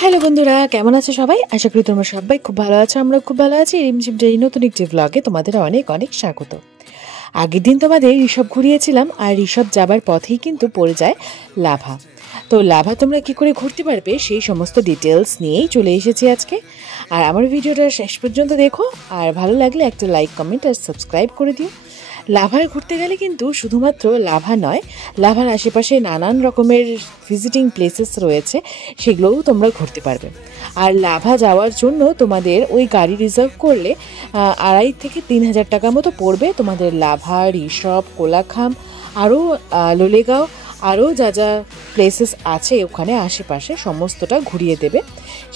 Hello বন্ধুরা, কেমন আছো সবাই? আশা করি তোমরা সবাই খুব ভালো আছো। আমরা খুব ভালো আছি। রিমঝিম এই নতুন একটি ব্লগে তোমাদের অনেক অনেক স্বাগত। আগের দিন তোমাদের ঋষভ ঘুরিয়েছিলাম, আর ঋষভ যাবার পথেই কিন্তু পড়ে যায় লাভা। তো লাভা তোমরা কি করে ঘুরতে পারবে সেই সমস্ত ডিটেলস নিয়েই চলে এসেছি আজকে। আর আমার ভিডিওটা শেষ পর্যন্ত দেখো, আর ভালো লাগলে একটা লাইক, কমেন্ট আর সাবস্ক্রাইব করে দিও। লাভায় ঘুরতে গেলে কিন্তু শুধুমাত্র লাভা নয়, লাভার আশেপাশে নানান রকমের ভিজিটিং প্লেসেস রয়েছে, সেগুলোও তোমরা ঘুরতে পারবে। আর লাভা যাওয়ার জন্য তোমাদের ওই গাড়ি রিজার্ভ করলে 2,500 থেকে 3,000 টাকা মতো পড়বে। তোমাদের লাভা, ঋষভ, কোলাখাম, আরও লোলেগাঁও, আরও যা যা প্লেসেস আছে ওখানে আশেপাশে সমস্তটা ঘুরিয়ে দেবে।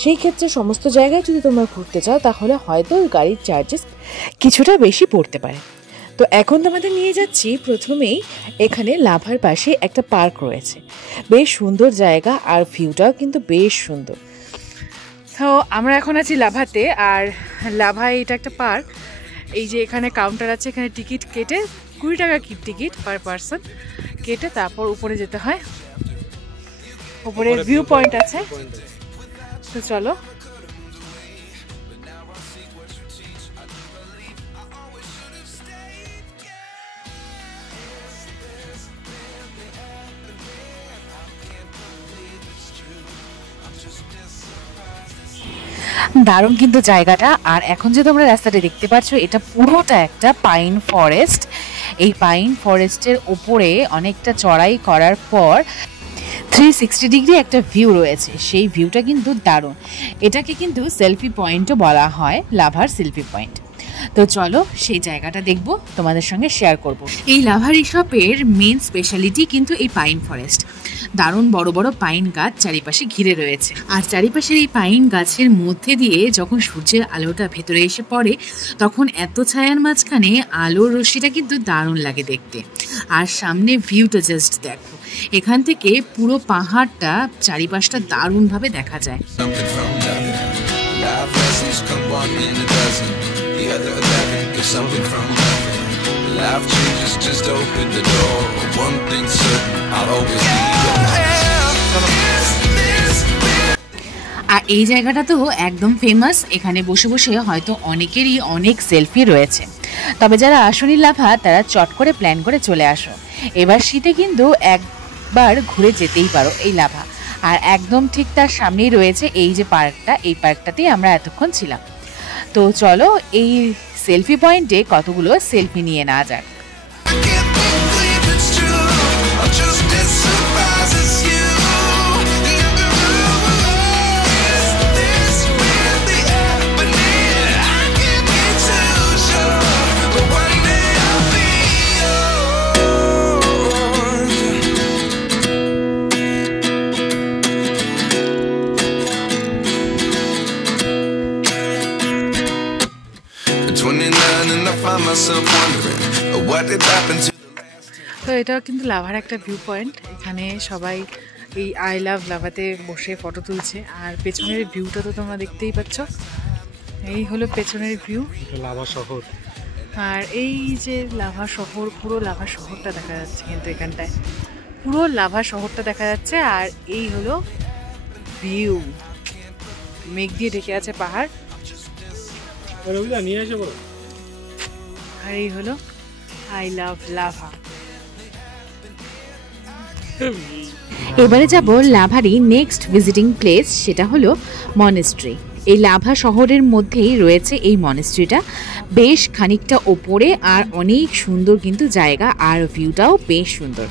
সেই ক্ষেত্রে সমস্ত জায়গায় যদি তোমরা ঘুরতে চাও তাহলে হয়তো গাড়ির চার্জেস কিছুটা বেশি পড়তে পারে। তো এখন তোমাদের নিয়ে যাচ্ছি, প্রথমেই এখানে লাভার পাশে একটা পার্ক রয়েছে, বেশ সুন্দর জায়গা আর ভিউটাও কিন্তু বেশ সুন্দর। তো আমরা এখন আছি লাভাতে, আর লাভায় এটা একটা পার্ক। এই যে এখানে কাউন্টার আছে, এখানে টিকিট কেটে 20 টাকা টিকিট পার পারসন কেটে তারপর উপরে যেতে হয়। উপরে ভিউ পয়েন্ট আছে, তো চলো। দারুণ কিন্তু জায়গাটা। আর এখন যে তোমরা রাস্তাটা দেখতে পাচ্ছ, এটা পুরোটা একটা পাইন ফরেস্ট। এই পাইন ফরেস্টের ওপরে অনেকটা চড়াই করার পর 360 ডিগ্রি একটা ভিউ রয়েছে। সেই ভিউটা কিন্তু দারুণ। এটাকে কিন্তু সেলফি পয়েন্টও বলা হয়, লাভার সেলফি পয়েন্ট। তো চলো সেই জায়গাটা দেখবো, তোমাদের সঙ্গে শেয়ার করব। এই লাভা রিসর্টের মেন স্পেশালিটি কিন্তু এই পাইন ফরেস্ট। দারুণ বড় বড় পাইন গাছ চারিপাশে ঘিরে রয়েছে, আর চারিপাশের এই পাইন গাছের মধ্যে দিয়ে যখন সূর্যের আলোটা ভেতরে এসে পড়ে, তখন এত ছায়ার মাঝখানে আলোর রশ্মিটা কিন্তু দারুণ লাগে দেখতে। আর সামনে ভিউটা জাস্ট দেখো, এখান থেকে পুরো পাহাড়টা চারিপাশটা দারুণভাবে দেখা যায়। Life changes, just open the door. One thing certain, I'll always be আর এই জায়গাটা তো একদম ফেমাস। এখানে বসে বসে হয়তো অনেকেরই অনেক সেলফি রয়েছে। তবে যারা আসনি লাভা তারা চট করে প্ল্যান করে চলে আসো। এবার শীতে কিন্তু একবার ঘুরে যেতেই পারো এই লাভা। আর একদম ঠিক তার সামনেই রয়েছে এই যে পার্কটা, এই পার্কটাতেই আমরা এতক্ষণ ছিলাম। তো চলো এই সেলফি পয়েন্টে কতগুলো সেলফি নিয়ে নেওয়া যাক। তো এটা কিন্তু লাভার একটা ভিউ পয়েন্ট। এখানে সবাই এই আই লাভ লাভাতে বসে ফটো তুলছে। আর পেছনের ভিউটা তো তোমরা দেখতেই পাচ্ছ, এই হলো পেছনের ভিউ, লাভা শহর। আর এই যে লাভা শহর, পুরো লাভা শহরটা দেখা যাচ্ছে কিন্তু এখানটায় পুরো লাভা শহরটা দেখা যাচ্ছে। আর এই হলো ভিউ, মেঘ দিয়ে ঢেকে আছে পাহাড়। আর এই হলো আই লাভ লাভা। এবারে যাব লাভারই নেক্সট ভিজিটিং প্লেস, সেটা হলো মনেস্ট্রি। এই লাভা শহরের মধ্যেই রয়েছে এই মনেস্ট্রিটা, বেশ খানিকটা ওপরে আর অনেক সুন্দর কিন্তু জায়গা, আর ভিউটাও বেশ সুন্দর।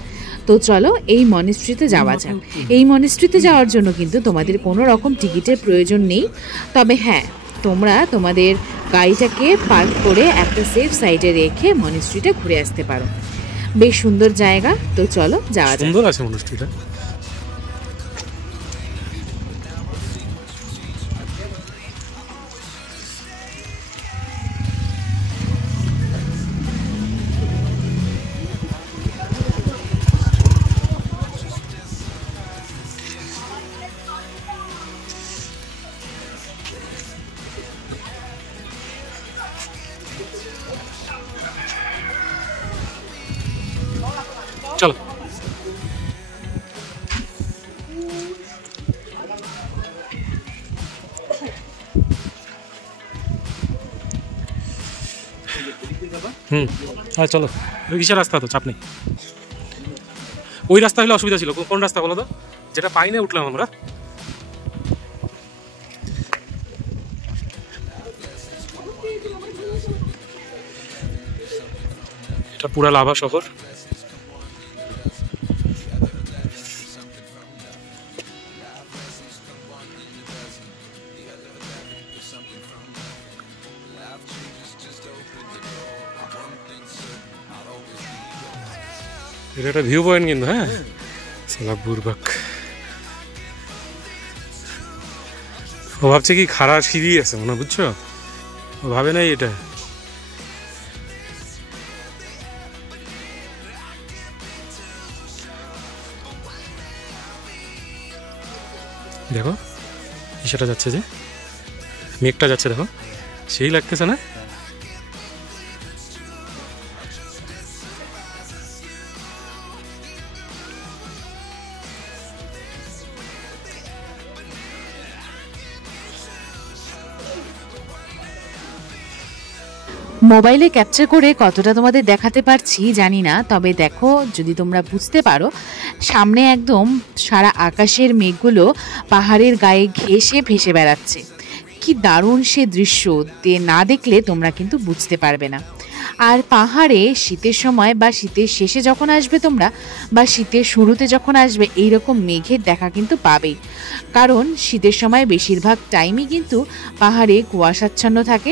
তো চলো এই মনেস্ট্রিতে যাওয়া যাক। এই মনেস্ট্রিতে যাওয়ার জন্য কিন্তু তোমাদের কোনো রকম টিকিটের প্রয়োজন নেই। তবে হ্যাঁ, তোমরা তোমাদের গাড়িটাকে পার্ক করে একটা সেফ সাইডে রেখে মনেস্ট্রিটা ঘুরে আসতে পারো। বেশ সুন্দর জায়গা। তো চলো যাওয়া যাক। সুন্দর আছে মনেস্ট্রিটা। চলো। হ্যাঁ চলো, ওই কিসের রাস্তা, তো চাপ নেই। ওই রাস্তা হলে অসুবিধা ছিল। কোন রাস্তা বলো তো, যেটা পাই না উঠলাম আমরা? এটা পুরা লাভা শহর। এটা একটা ভিউ পয়েন্ট কিন্তু, হ্যাঁ সালা বুরবাক। ও ভাবছে কি খাড়া সিঁড়ি আছে মনে, বুঝছো? ও ভাবে নাই এটা। দেখো সেটা যাচ্ছে, যে মেঘটা যাচ্ছে, দেখো সেই লাগতেছে না? মোবাইলে ক্যাপচার করে কতটা তোমাদের দেখাতে পারছি জানি না, তবে দেখো যদি তোমরা বুঝতে পারো, সামনে একদম সারা আকাশের মেঘগুলো পাহাড়ের গায়ে ঘেঁষে ভেসে বেড়াচ্ছে। কি দারুণ সে দৃশ্য, না দেখলে তোমরা কিন্তু বুঝতে পারবে না। আর পাহাড়ে শীতের সময় বা শীতের শেষে যখন আসবে তোমরা, বা শীতের শুরুতে যখন আসবে, এইরকম মেঘের দেখা কিন্তু পাবেই। কারণ শীতের সময় বেশিরভাগ টাইমই কিন্তু পাহাড়ে কুয়াশাচ্ছন্ন থাকে,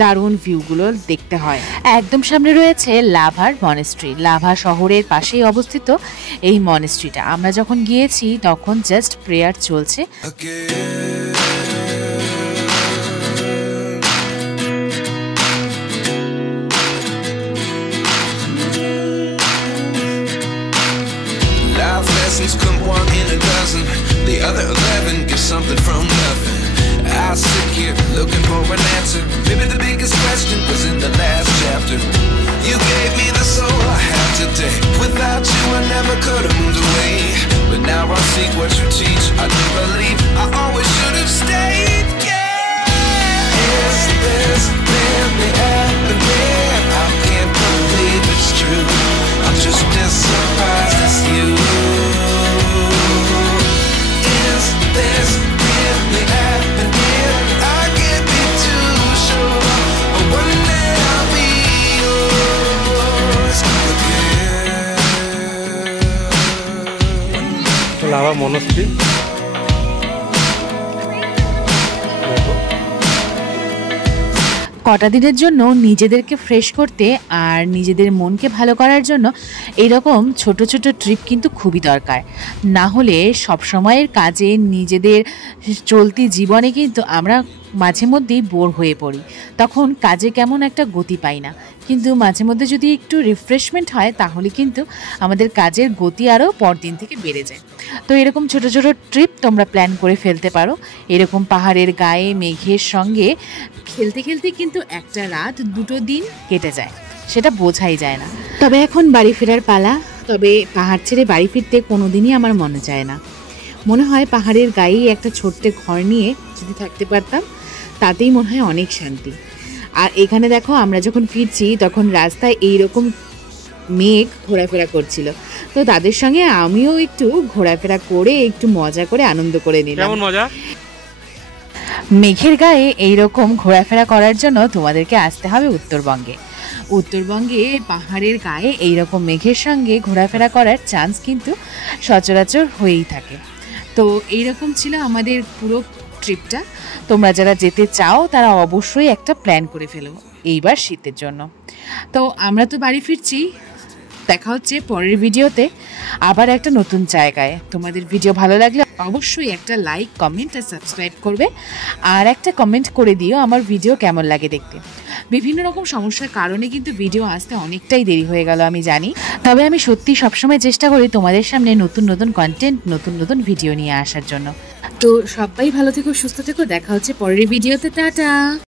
দারুণ ভিউগুলো দেখতে হয়। একদম সামনে রয়েছে লাভার মনেস্ট্রি। লাভা শহরের পাশেই অবস্থিত এই মনেস্ট্রিটা। আমরা যখন গিয়েছি তখন জাস্ট প্রেয়ার চলছে। Come one in a dozen, the other 11 get something from nothing. I sit here looking for an answer. Maybe the biggest question was in the last chapter. You gave me the soul I have today. Without you I never could have moved away. But now I see what you teach. I do believe I always should have stayed. Yeah. Is this really happening? I can't believe it's true. I'm just as surprised as you. This really happening? I can't be too sure, but one day I'll be yours again. Lava মনস্ট্রি। কটা দিনের জন্য নিজেদেরকে fresh করতে আর নিজেদের মনকে ভালো করার জন্য এইরকম ছোট ছোট ট্রিপ কিন্তু খুবই দরকার। না হলে সবসময়ের কাজে নিজেদের চলতি জীবনে কিন্তু আমরা মাঝে মধ্যেই বোর হয়ে পড়ি, তখন কাজে কেমন একটা গতি পাই না। কিন্তু মাঝে মধ্যে যদি একটু রিফ্রেশমেন্ট হয় তাহলে কিন্তু আমাদের কাজের গতি আরও পরদিন থেকে বেড়ে যায়। তো এরকম ছোট ছোট ট্রিপ তোমরা প্ল্যান করে ফেলতে পারো। এরকম পাহাড়ের গায়ে মেঘের সঙ্গে খেলতে খেলতে কিন্তু একটা রাত দুটো দিন কেটে যায়, সেটা বোঝাই যায় না। তবে এখন বাড়ি ফেরার পালা। তবে পাহাড় ছেড়ে বাড়ি ফিরতে কোনোদিনই আমার মনে চায় না। মনে হয় পাহাড়ের গায়েই একটা ছোট্ট ঘর নিয়ে যদি থাকতে পারতাম, তাতেই মনে হয় অনেক শান্তি। আর এখানে দেখো আমরা যখন ফিরছি তখন রাস্তায় এইরকম মেঘ ঘোরাফেরা করছিল, তো তাদের সঙ্গে আমিও একটু ঘোরাফেরা করে একটু মজা করে আনন্দ করে নিলাম। কেমন মজা? মেঘের গায়ে এইরকম ঘোরাফেরা করার জন্য তোমাদেরকে আসতে হবে উত্তরবঙ্গে। উত্তরবঙ্গে পাহাড়ের গায়ে এইরকম মেঘের সঙ্গে ঘোরাফেরা করার চান্স কিন্তু সচরাচর হয়েই থাকে। তো এইরকম ছিল আমাদের পুরো ট্রিপটা। তোমরা যারা যেতে চাও তারা অবশ্যই একটা প্ল্যান করে ফেলো এইবার শীতের জন্য। তো আমরা তো বাড়ি ফিরছি, দেখা হচ্ছে পরের ভিডিওতে আবার একটা নতুন জায়গায়। তোমাদের ভিডিও ভালো লাগলে অবশ্যই একটা লাইক, কমেন্ট আর সাবস্ক্রাইব করবে। আর একটা কমেন্ট করে দিও আমার ভিডিও কেমন লাগে দেখতে। বিভিন্ন রকম সমস্যার কারণে কিন্তু ভিডিও আসতে অনেকটাই দেরি হয়ে গেল আমি জানি, তবে আমি সত্যি সবসময় চেষ্টা করি তোমাদের সামনে নতুন নতুন কন্টেন্ট, নতুন নতুন ভিডিও নিয়ে আসার জন্য। তো সবাই ভালো থেকো, সুস্থ থেকো, দেখা হচ্ছে পরের ভিডিওতে। টাটা।